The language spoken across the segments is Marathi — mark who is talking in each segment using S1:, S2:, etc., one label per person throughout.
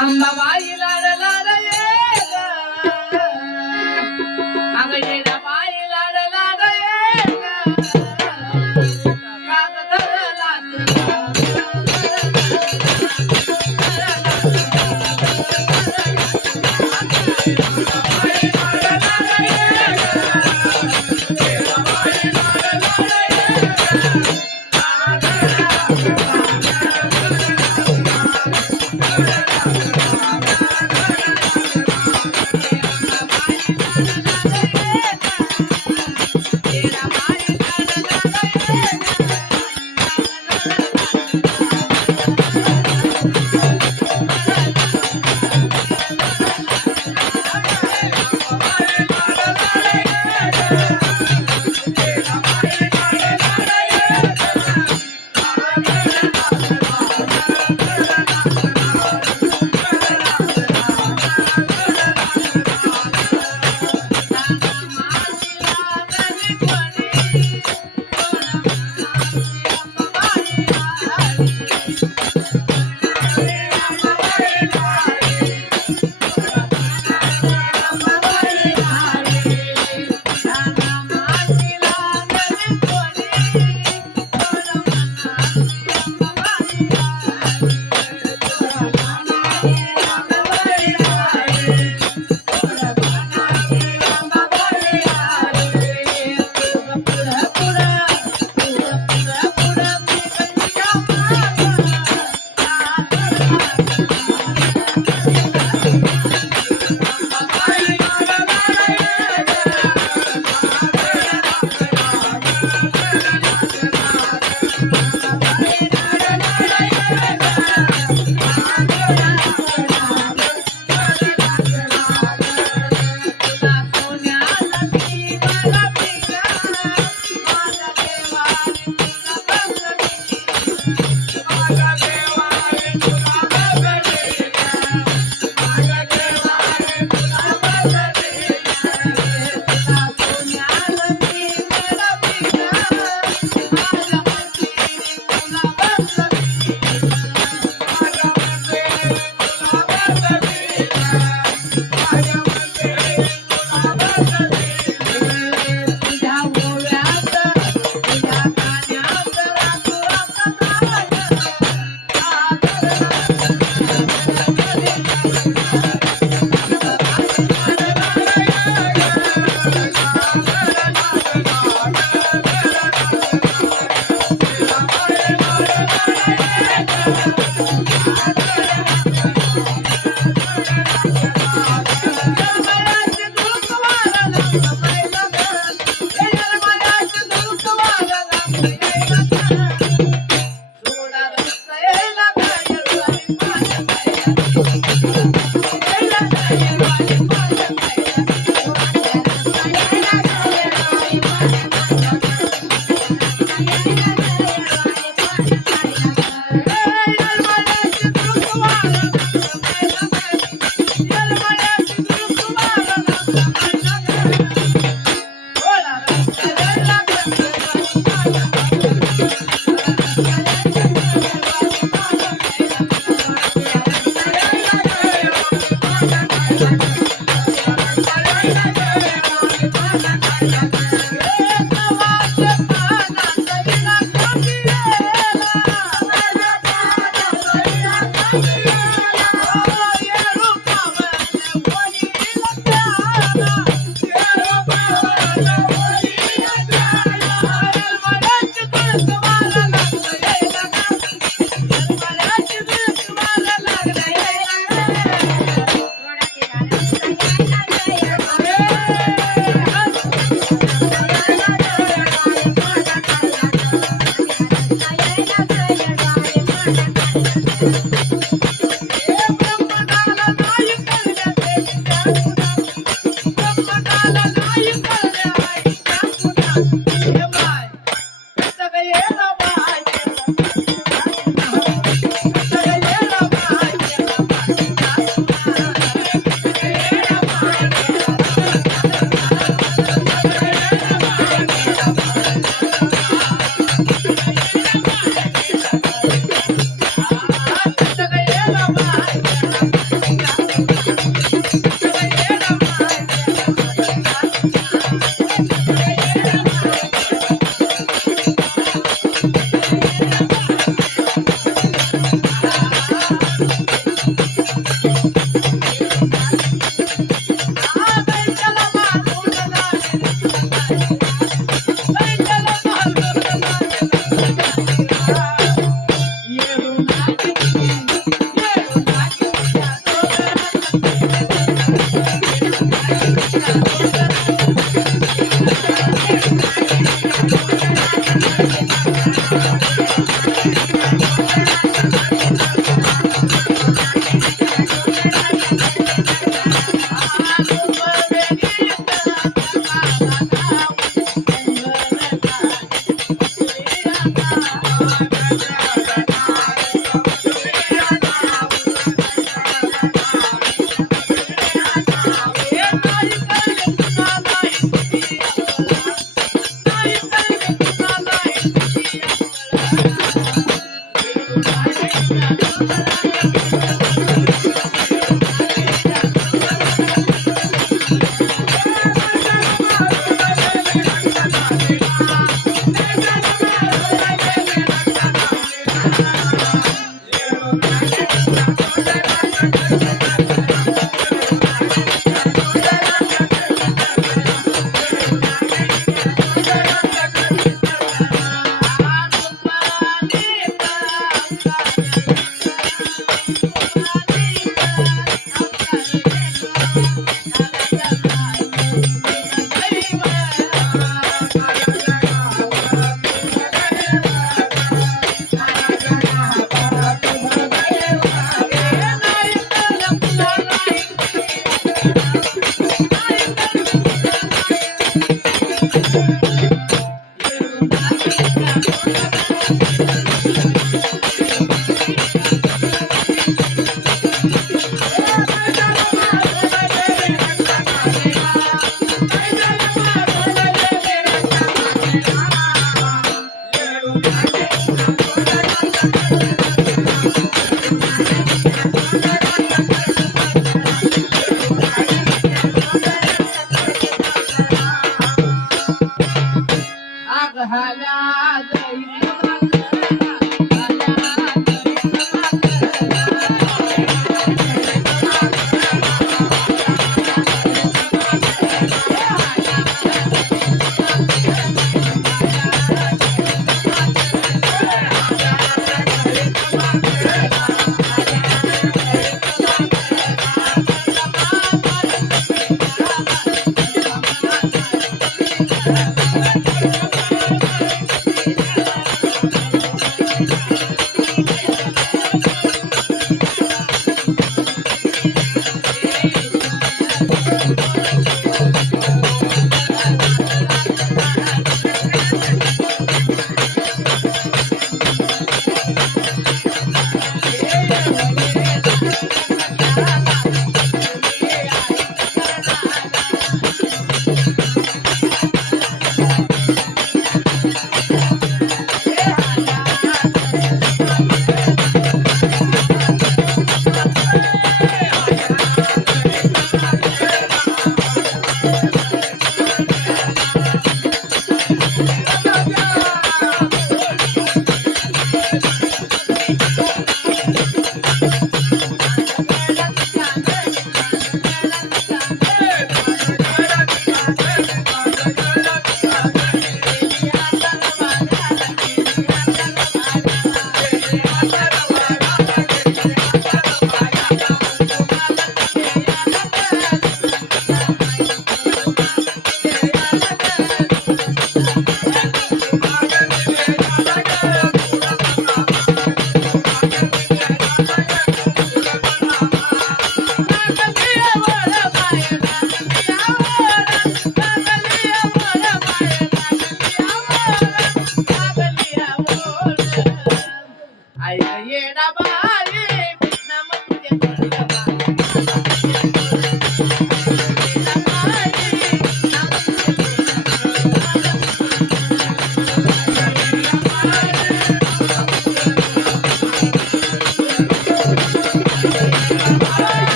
S1: ಅಮ್ಮ ಬಾಯಿ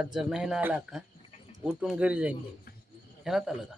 S2: अंगात जर नाही ना आला का उठून घरी जाईल ह्याला आलं का?